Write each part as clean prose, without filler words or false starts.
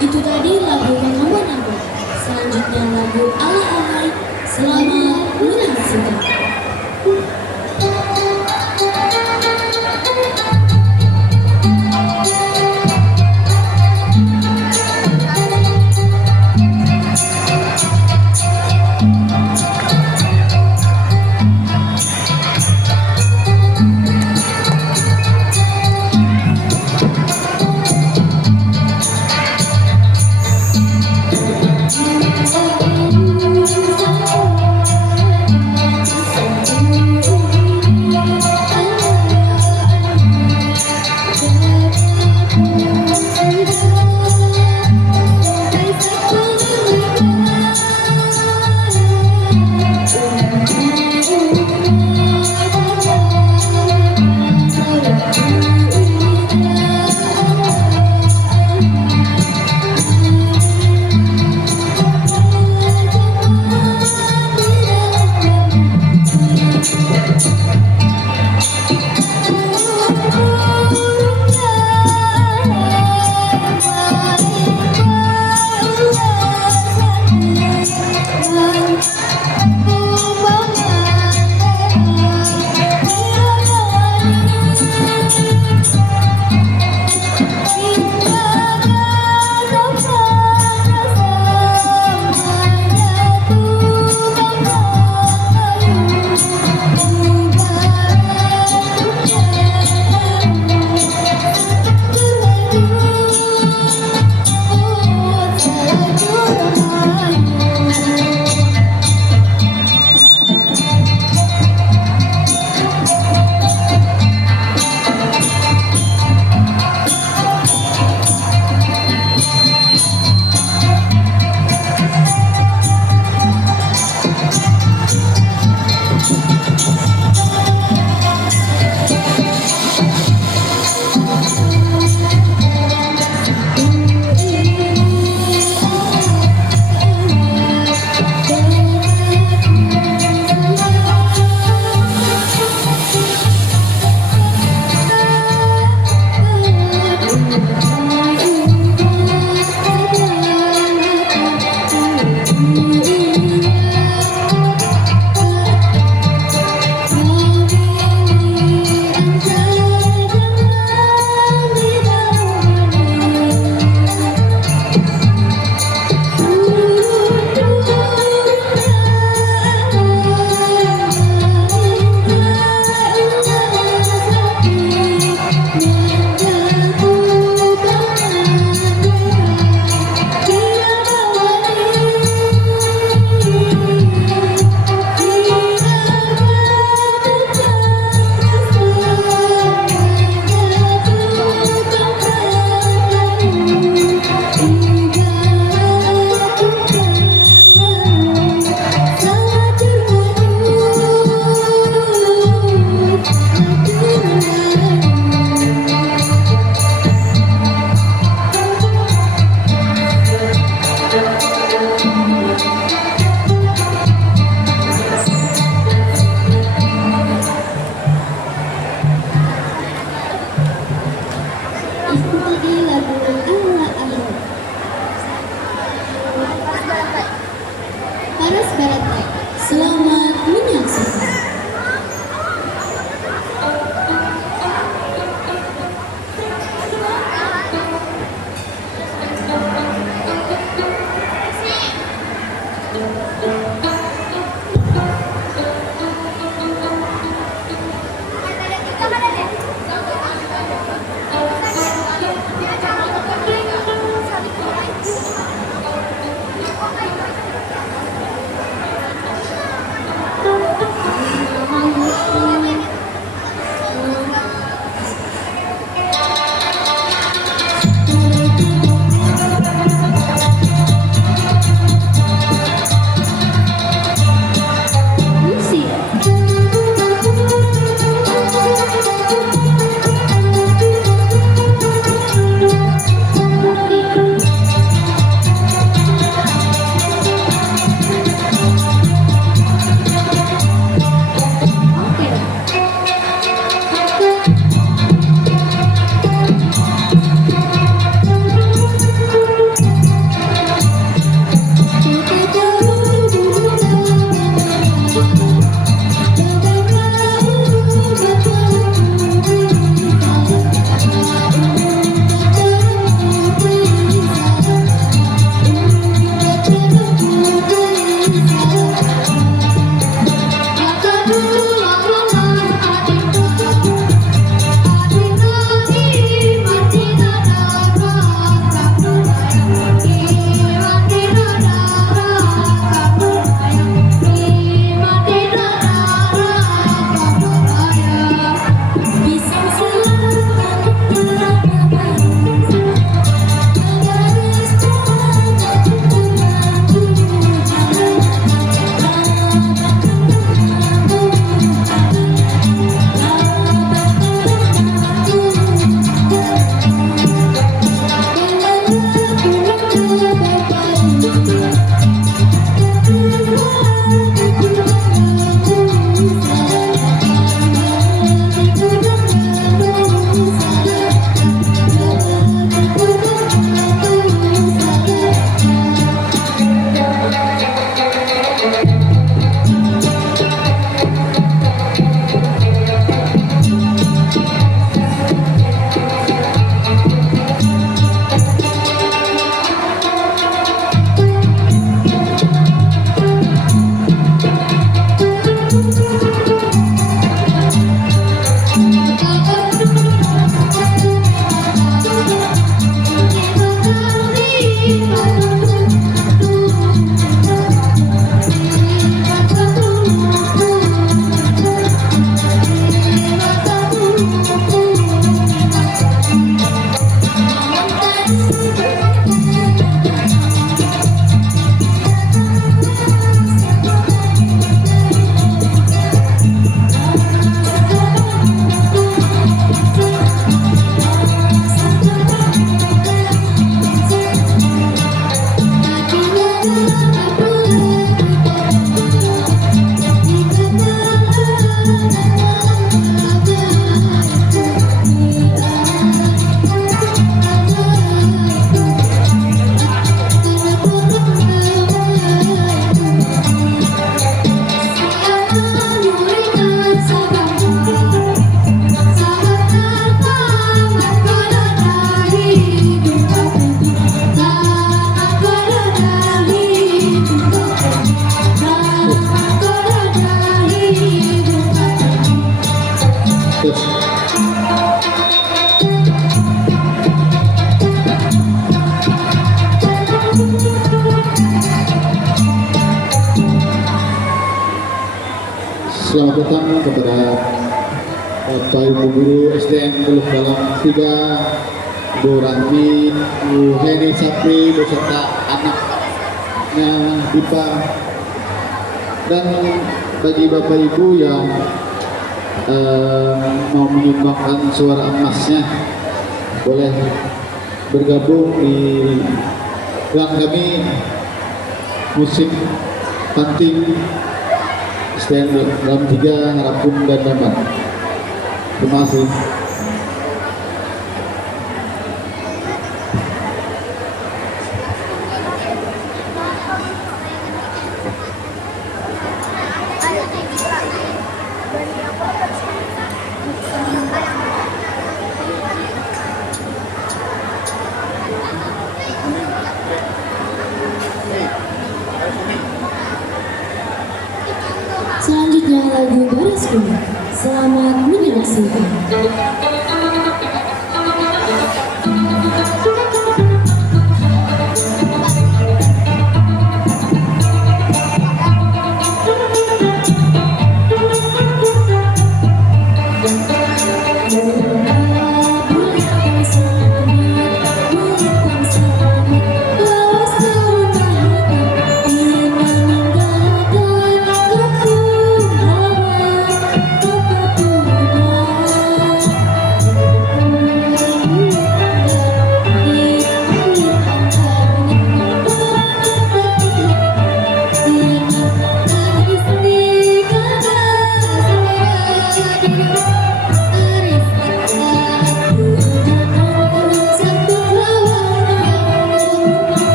Itu tadi lagu Pengawan Aku. Selanjutnya lagu Ala Alay. Selamat menyaksikan. Selamat datang kepada Bapak Ibu Guru SDN Teluk Dalam 3, Bu Ranti, Bu Heni Sapri beserta anaknya Dipa, dan bagi Bapak Ibu yang mau menyumbangkan suara emasnya boleh bergabung di ruang kami musik panting SDN Dalam 3 Harapun dan Damar. Terima kasih. Selanjutnya lagu Baris Kuning. Selamat menyaksikan.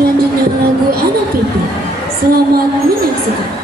Selanjutnya lagu Anak Pipi. Selamat menyaksikan.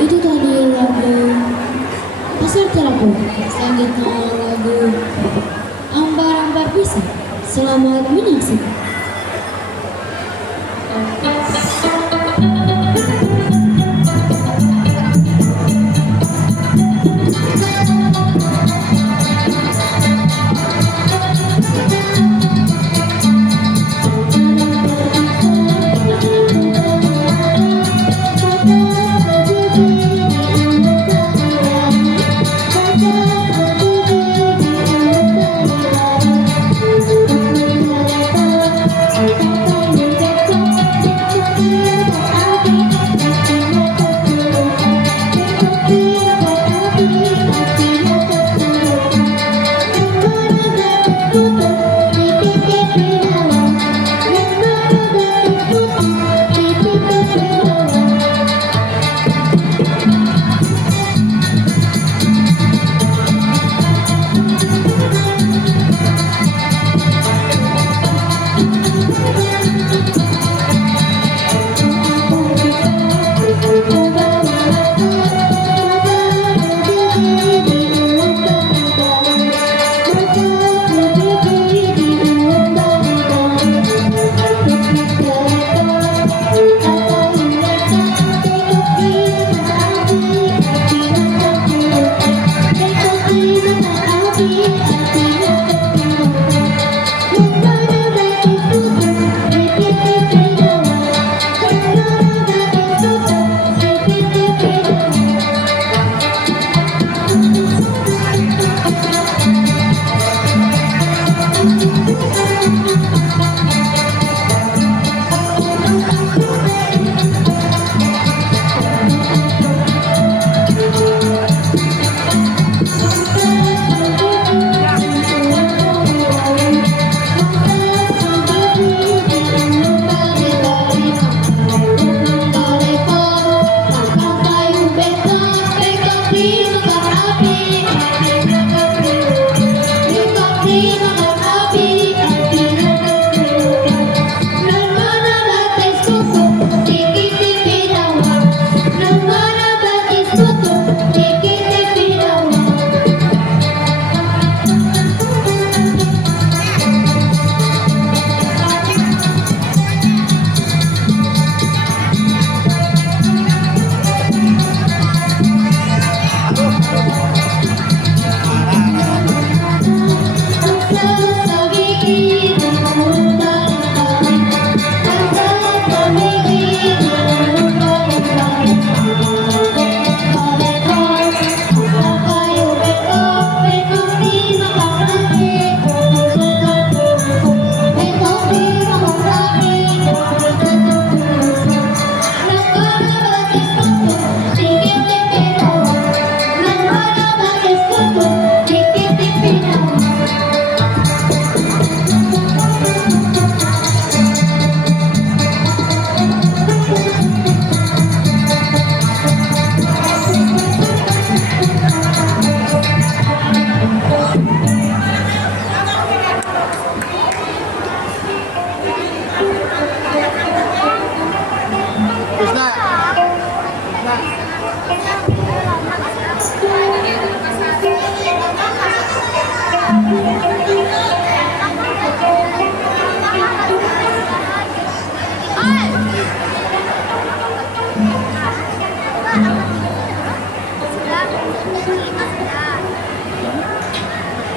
Itu tadi lagu Pasar Terapung. Selanjutnya lagu Ambar-ambar Pisah. Selamat menyaksikan.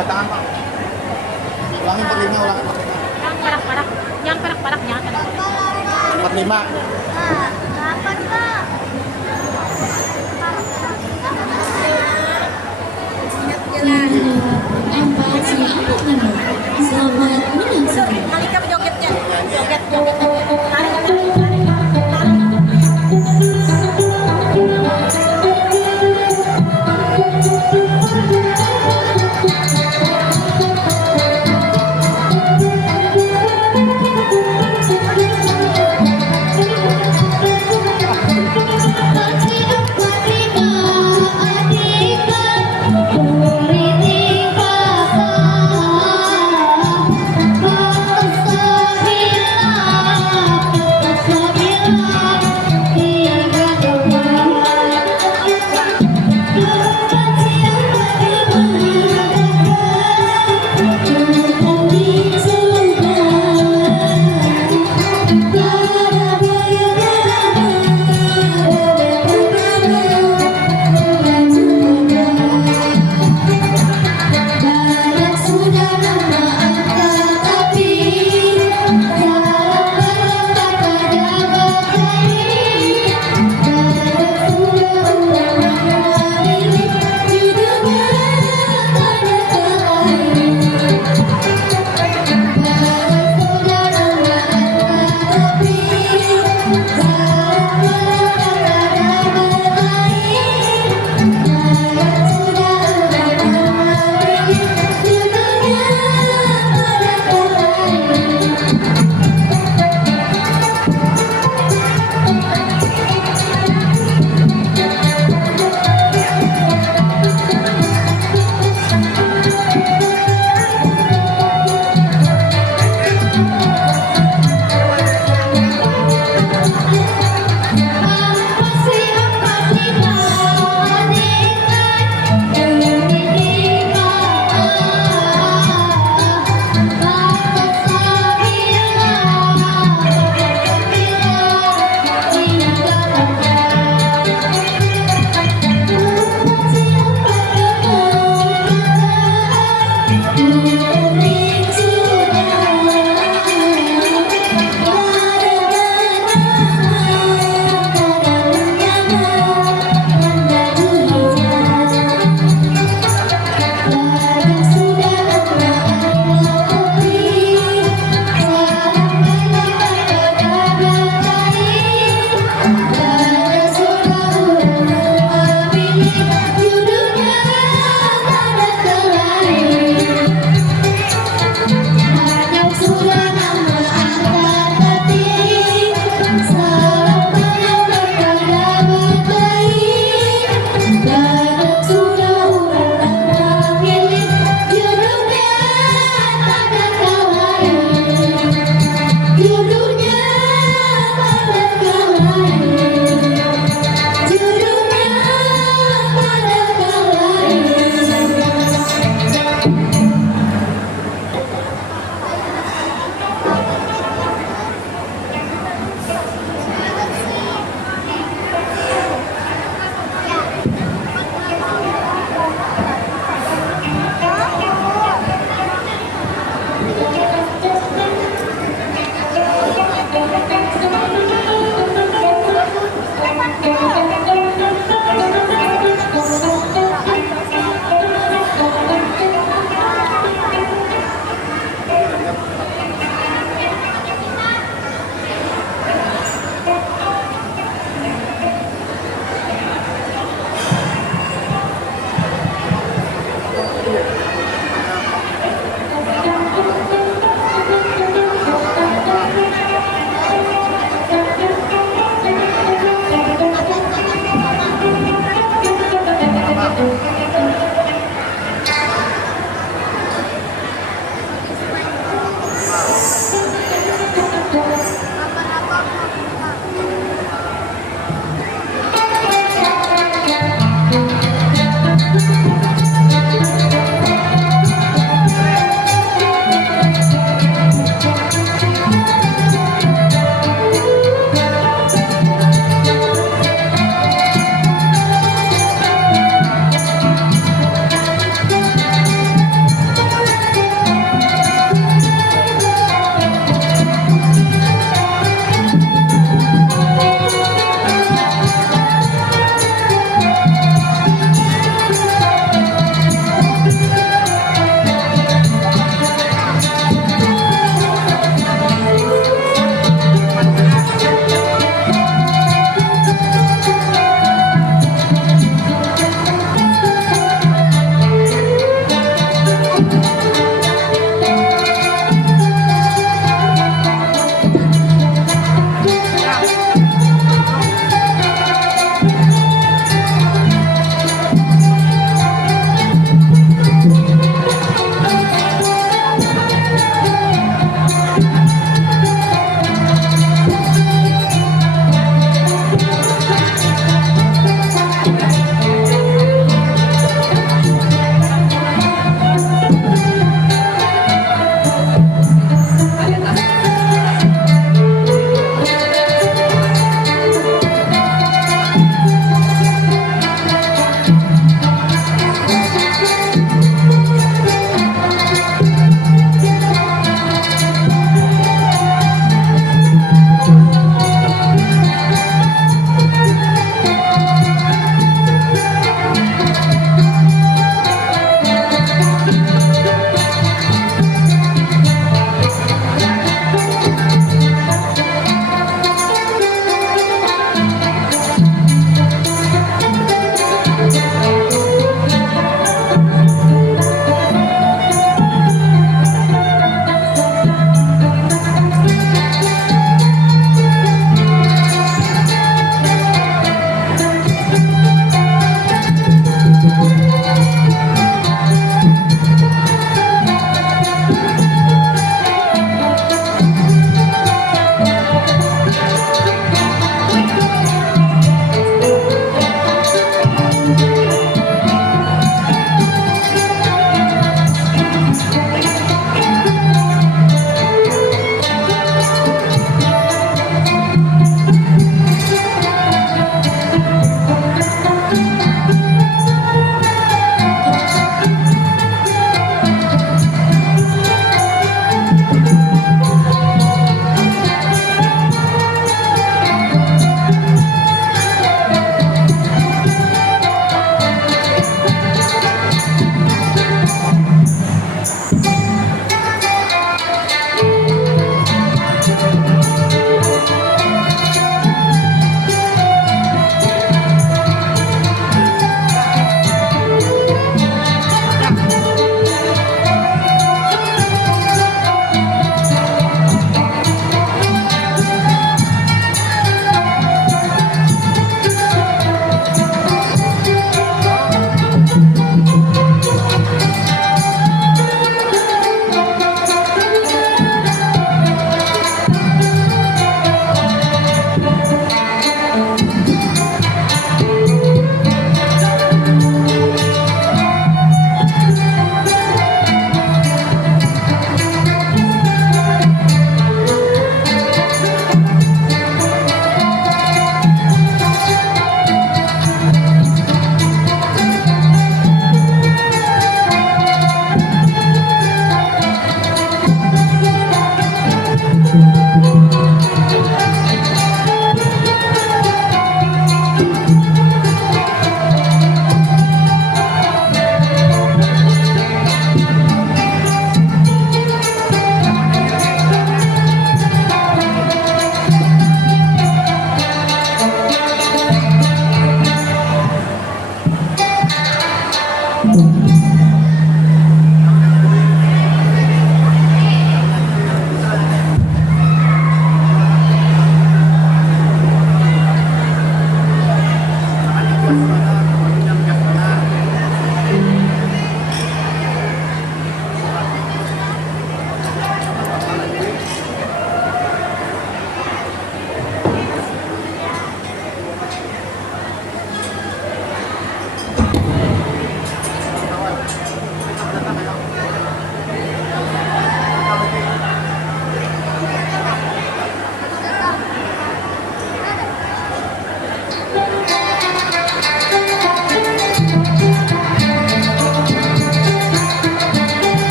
Angkat tangan Pak. Ulangi 45, ulangi 45. Yang perak-perak, yang perak-perak, jangan perak. 45. Empat siapa nama? Selamat menyaksikan. Malika jogetnya, joget, tarik, tarik. Adika,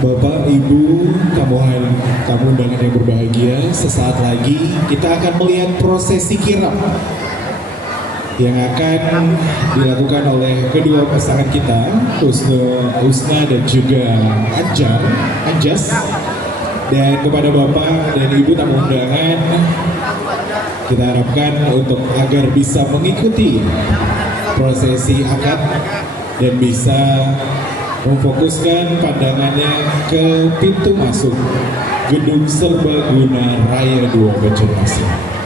Bapak, Ibu, tamu undangan yang berbahagia, sesaat lagi kita akan melihat prosesi kirap yang akan dilakukan oleh kedua pasangan kita, Husna dan juga Anjas. Dan kepada Bapak dan Ibu tamu undangan, kita harapkan untuk agar bisa mengikuti prosesi akad dan bisa memfokuskan pandangannya ke pintu masuk Gedung Serbaguna Raya 2 Banjarmasin.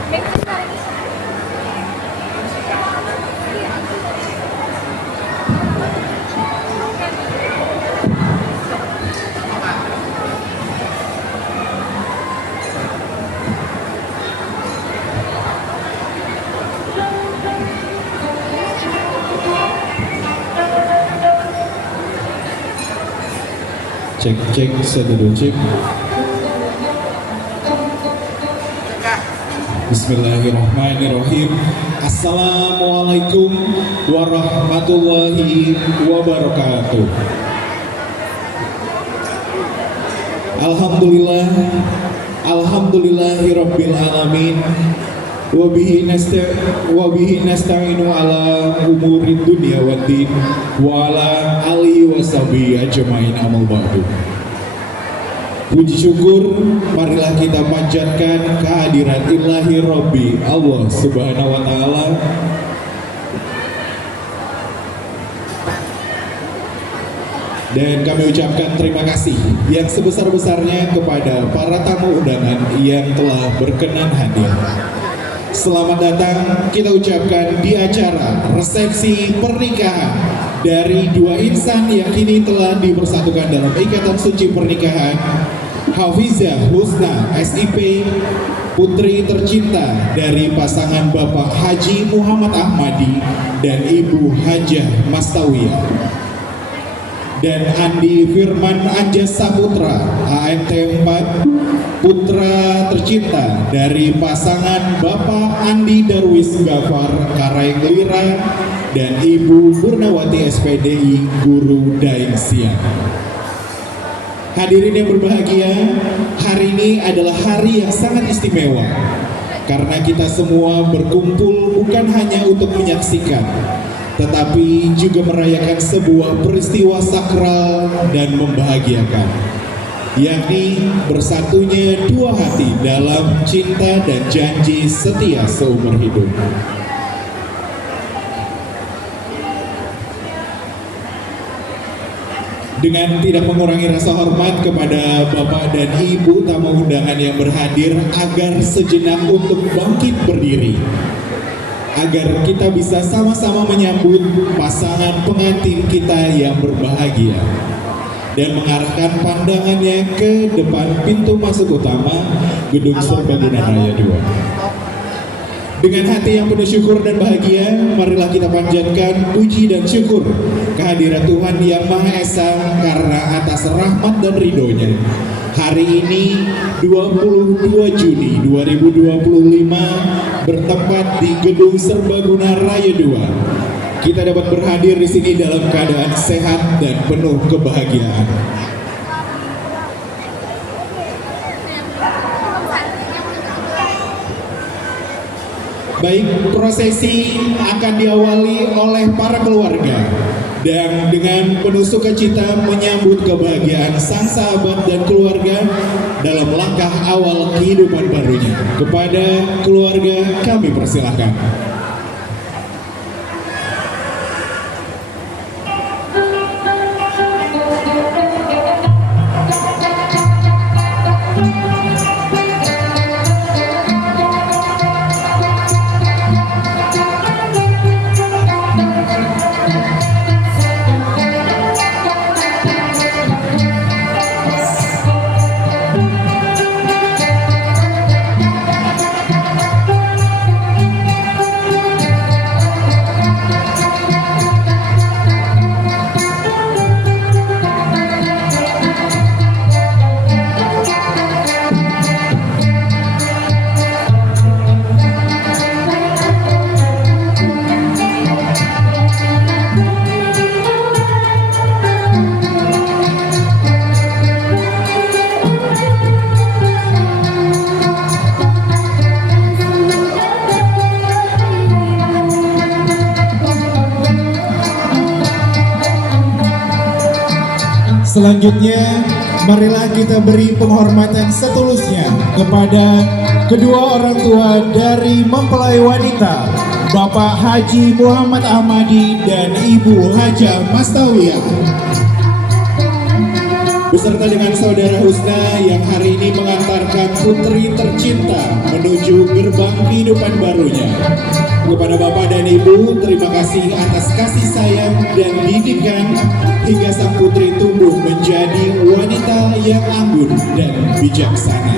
Cek, satu cek. Bismillahirrahmanirrahim. Assalamualaikum warahmatullahi wabarakatuh. Alhamdulillahirabbil alamin. Wabihi nasta'inu ala umurid dunya waddin wa ala alihi washabihi ajmain amal ba'du. Puji syukur marilah kita panjatkan kehadirat Ilahi Rabbi Allah Subhanahu wa taala dan kami ucapkan terima kasih yang sebesar-besarnya kepada para tamu undangan yang telah berkenan hadir. Selamat datang kita ucapkan di acara resepsi pernikahan dari dua insan yang kini telah dipersatukan dalam ikatan suci pernikahan, Hafizah Husna SIP, putri tercinta dari pasangan Bapak Haji Muhammad Ahmadi dan Ibu Hajah Mastawiyah, dan Andi Firman Anjas Saputra AMT 4, putra tercinta dari pasangan Bapak Andi Darwis Gafar Karaiglira dan Ibu Purnawati SPDI Guru Daeng Siang. Hadirin yang berbahagia, hari ini adalah hari yang sangat istimewa karena kita semua berkumpul bukan hanya untuk menyaksikan, tetapi juga merayakan sebuah peristiwa sakral dan membahagiakan, yakni bersatunya dua hati dalam cinta dan janji setia seumur hidup. Dengan tidak mengurangi rasa hormat kepada Bapak dan Ibu tamu undangan yang berhadir, agar sejenak untuk bangkit berdiri, agar kita bisa sama-sama menyambut pasangan pengantin kita yang berbahagia dan mengarahkan pandangannya ke depan pintu masuk utama Gedung Serbaguna Raya 2. Dengan hati yang penuh syukur dan bahagia, marilah kita panjatkan puji dan syukur kehadirat Tuhan Yang Maha Esa karena atas rahmat dan ridhonya. Hari ini 22 Juni 2025 bertempat di Gedung Serbaguna Raya 2. Kita dapat berhadir di sini dalam keadaan sehat dan penuh kebahagiaan. Baik, prosesi akan diawali oleh para keluarga dan dengan penuh sukacita menyambut kebahagiaan sang sahabat dan keluarga dalam langkah awal kehidupan barunya. Kepada keluarga kami persilahkan. Selanjutnya, marilah kita beri penghormatan setulusnya kepada kedua orang tua dari mempelai wanita, Bapak Haji Muhammad Ahmadi dan Ibu Haja Mastawiyah. Beserta dengan Saudara Husna yang hari ini mengantarkan putri tercinta menuju gerbang kehidupan barunya. Kepada Bapak dan Ibu, terima kasih atas kasih sayang dan didikan hingga sang putri tumbuh menjadi wanita yang anggun dan bijaksana.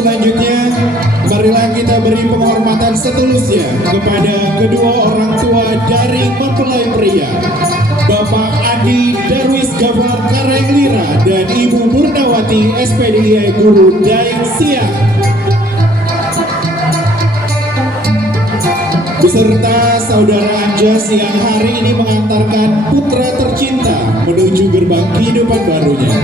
Selanjutnya, marilah kita beri penghormatan setulusnya kepada kedua orang tua dari mempelai pria, Bapak Andi Darwis Gafar Karenglira dan Ibu Murnawati SPDI Guru Daeng Siang. Beserta Saudara Anjas yang hari ini mengantarkan putra tercinta menuju gerbang kehidupan barunya.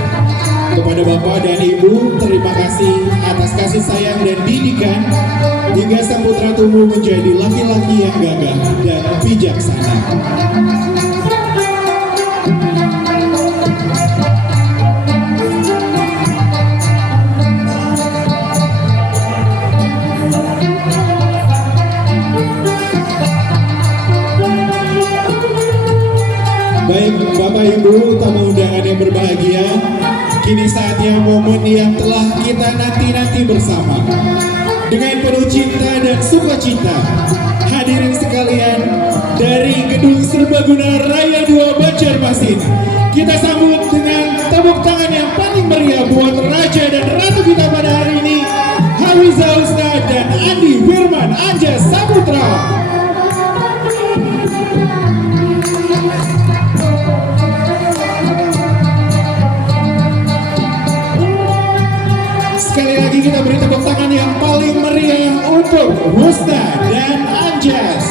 Kepada Bapak dan Ibu, terima kasih atas kasih sayang dan didikan hingga sang putra tumbuh menjadi laki-laki yang gagah dan bijaksana. Baik Bapak Ibu, tamu undangan yang berbahagia, kini saatnya momen yang telah kita nanti-nanti bersama. Dengan penuh cinta dan sukacita, hadirin sekalian dari Gedung Serbaguna Raya 2 Banjarmasin, kita sambut dengan tepuk tangan yang paling meriah buat Raja dan Ratu kita pada hari ini, Hawiza Husna dan Andi Firman Anjas Saputra. Sekali lagi kita beri tepuk tangan yang paling meriah untuk Husna dan Anjas.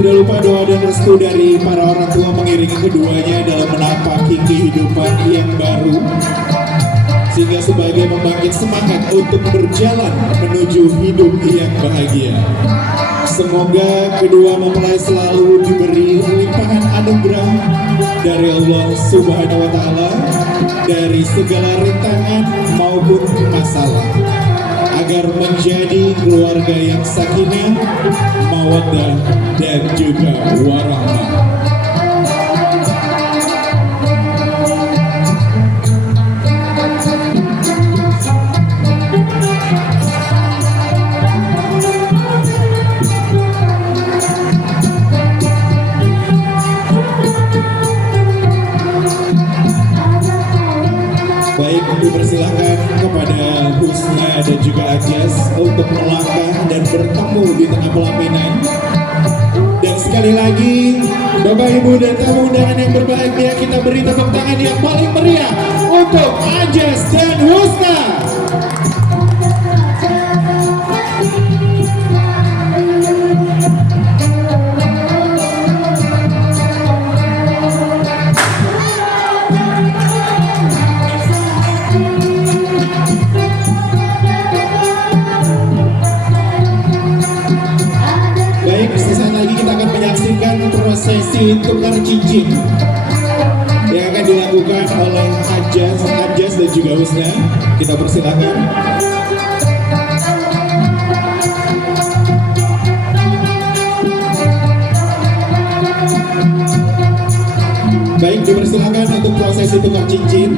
Tidak lupa doa dan restu dari para orang tua mengiringi keduanya dalam menapaki kehidupan yang baru, sehingga sebagai membangkit semangat untuk berjalan menuju hidup yang bahagia. Semoga kedua mempelai selalu diberi limpahan anugerah dari Allah Subhanahu wa Ta'ala dari segala rintangan maupun masalah, agar menjadi keluarga yang sakinah, mawaddah, dan juga warahmah. Baik, dipersilahkan kepada Husna dan juga Anjas untuk melangkah dan bertemu di tengah pelaminan. Dan sekali lagi, Bapak Ibu dan tamu undangan yang berbahagia, kita beri tepuk tangan yang paling meriah untuk Anjas dan Husna. Sesaat lagi kita akan menyaksikan prosesi tukar cincin yang akan dilakukan oleh Anjas dan juga Husna. Kita persilakan. Baik, dipersilakan untuk prosesi tukar cincin.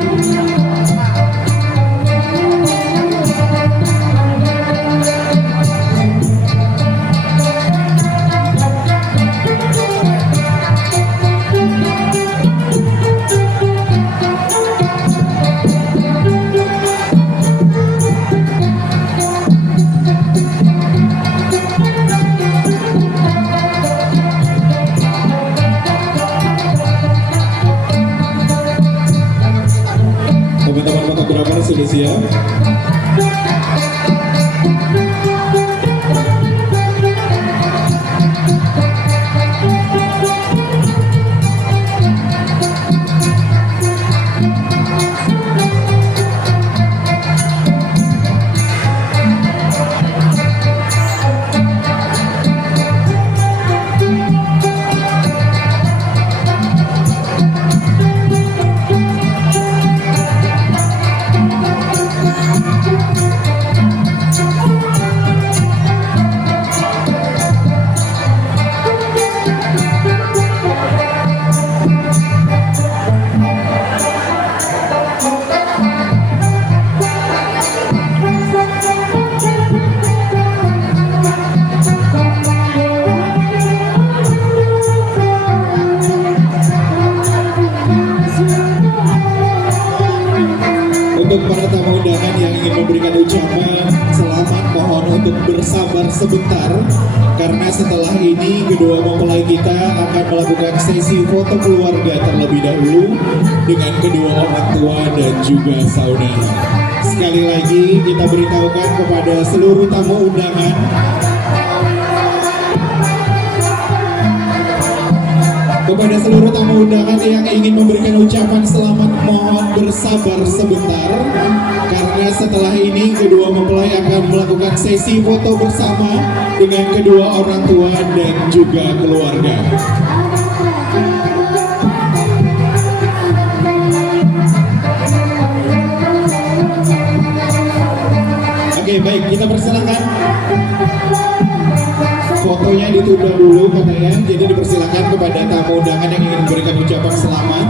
siap. Untuk para tamu undangan yang ingin memberikan ucapan selamat, mohon untuk bersabar sebentar karena setelah ini kedua mempelai kita akan melakukan sesi foto keluarga terlebih dahulu dengan kedua orang tua dan juga saudara. Sekali lagi kita beritahukan kepada seluruh tamu undangan yang ingin memberikan ucapan selamat, mohon bersabar sebentar karena setelah ini kedua mempelai akan melakukan sesi foto bersama dengan kedua orang tua dan juga keluarga. Oke, baik, kita persilakan. Fotonya ditunda dulu katanya, jadi dipersilakan kepada tamu undangan yang ingin memberikan ucapan selamat.